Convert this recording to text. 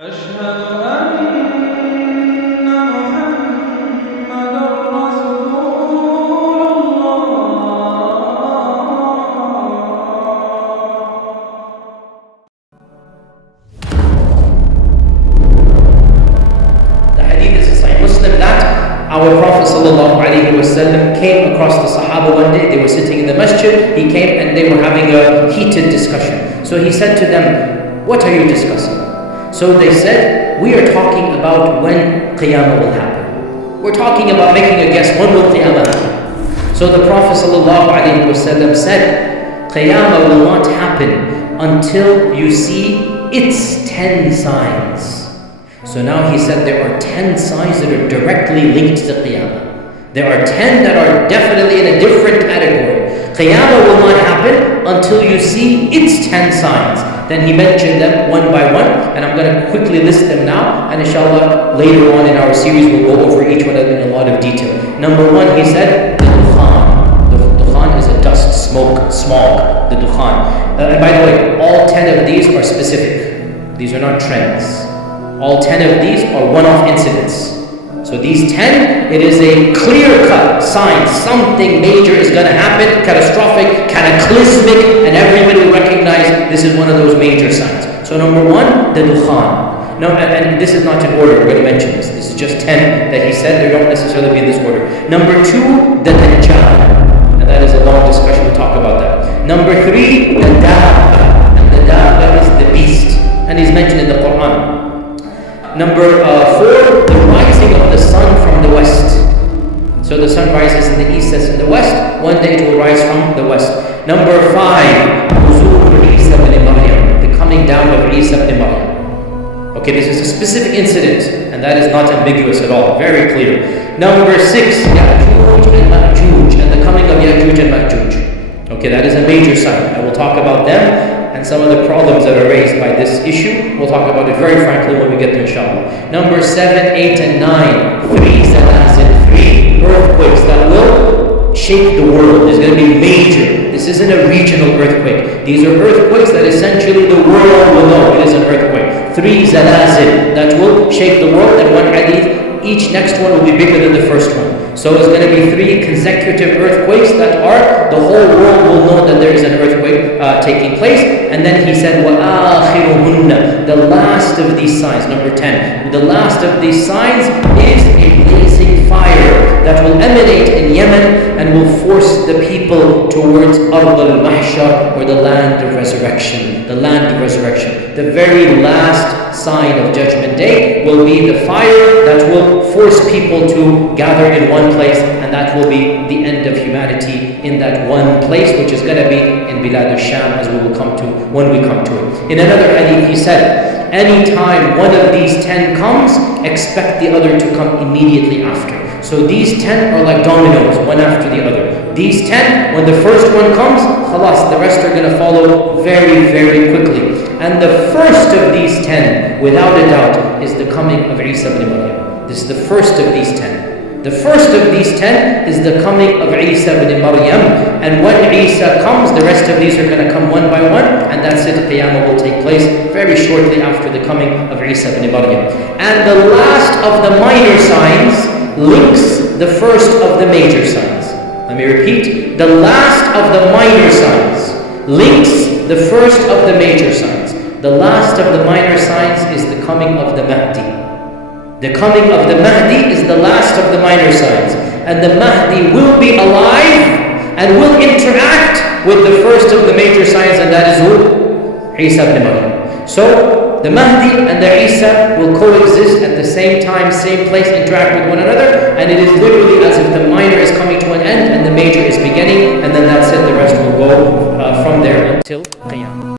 أشهد أن محمدًا رسول الله. The hadith is in Sahih Muslim that our Prophet ﷺ came across the Sahaba one day. They were sitting in the masjid. He came and they were having a heated discussion. So he said to them, "What are you discussing?" So they said, "We are talking about when Qiyamah will happen. We're talking about making a guess, when will Qiyamah happen?" So the Prophet ﷺ said, "Qiyamah will not happen until you see its 10 signs." So now he said there are 10 signs that are directly linked to Qiyamah. There are 10 that are definitely in a different category. Qiyamah will not happen until you see its 10 signs. Then he mentioned them one by one, and I'm going to quickly list them now, and inshallah later on in our series we'll go over each one of them in a lot of detail. Number one, he said, the dukhan. The dukhan is a dust, smoke, smog, the dukhan. And by the way, all 10 of these are specific. These are not trends. All 10 of these are one-off incidents. So these 10, it is a clear-cut sign. Something major is going to happen, catastrophic, cataclysmic, and everybody will recognize this is one of those major signs. So number one, the dukhan. No, and this is not in order, we're going to mention this. This is just 10 that he said, they don't necessarily be in this order. Number two, the dajjal. And that is a long discussion, we'll talk about that. Number three, the dabba. And the dabba is the beast. And he's mentioned in the Quran. Number four, the rising of the sun from the west. So the sun rises in the east, that's in the west. One day it will rise from the west. Number five, the coming down of Isa ibn Maryam. Okay, this is a specific incident, and that is not ambiguous at all, very clear. Number six, Ya'juj and Ma'juj, and the coming of Ya'juj and Ma'juj. Okay, that is a major sign. I will talk about them and some of the problems that are raised by this issue. We'll talk about it very frankly when we get there, inshallah. Number 7, 8, and 9, three earthquakes that will shake the world. It's going to be major. This isn't a regional earthquake. These are earthquakes that essentially the world will know it is an earthquake. 3 zalazil that will shake the world, and one hadith, each next one will be bigger than the first one. So it's going to be 3 consecutive earthquakes that are, the whole world will know that there is an earthquake taking place. And then he said, وَآخِرُهُنَّ, the last of these signs, number 10. The last of these signs is a blazing fire that will emanate in Yemen and will force the people towards Ard al-Mahshar, or the land of resurrection. The land of resurrection. The very last sign of Judgment Day will be the fire that will force people to gather in one place, and that will be the end of humanity in that one place, which is going to be in Bilad al-Sham, as we will come to when we come to it. In another hadith he said, anytime one of these 10 comes, expect the other to come immediately after. So these 10 are like dominoes, one after the other. These 10, when the first one comes, khalas, the rest are going to follow very, very quickly. And the first of these 10, without a doubt, is the coming of Isa ibn Maryam. This is the first of these 10. The first of these 10 is the coming of Isa ibn Maryam. And when Isa comes, the rest of these are going to come one by one, and that's it. Qiyamah will take place very shortly after the coming of Isa ibn Maryam. And the last of the minor signs links the first of the major signs. Let me repeat. The last of the minor signs links the first of the major signs. The last of the minor signs is the coming of the Mahdi. The coming of the Mahdi is the last of the minor signs. And the Mahdi will be alive and will interact with the first of the major signs, and that is who? Isa ibn Maryam. So the Mahdi and the Isa will coexist at the same time, same place, interact with one another, and it is literally as if the minor is coming to an end and the major is beginning, and then that's it, the rest will go from there until Qiyamah.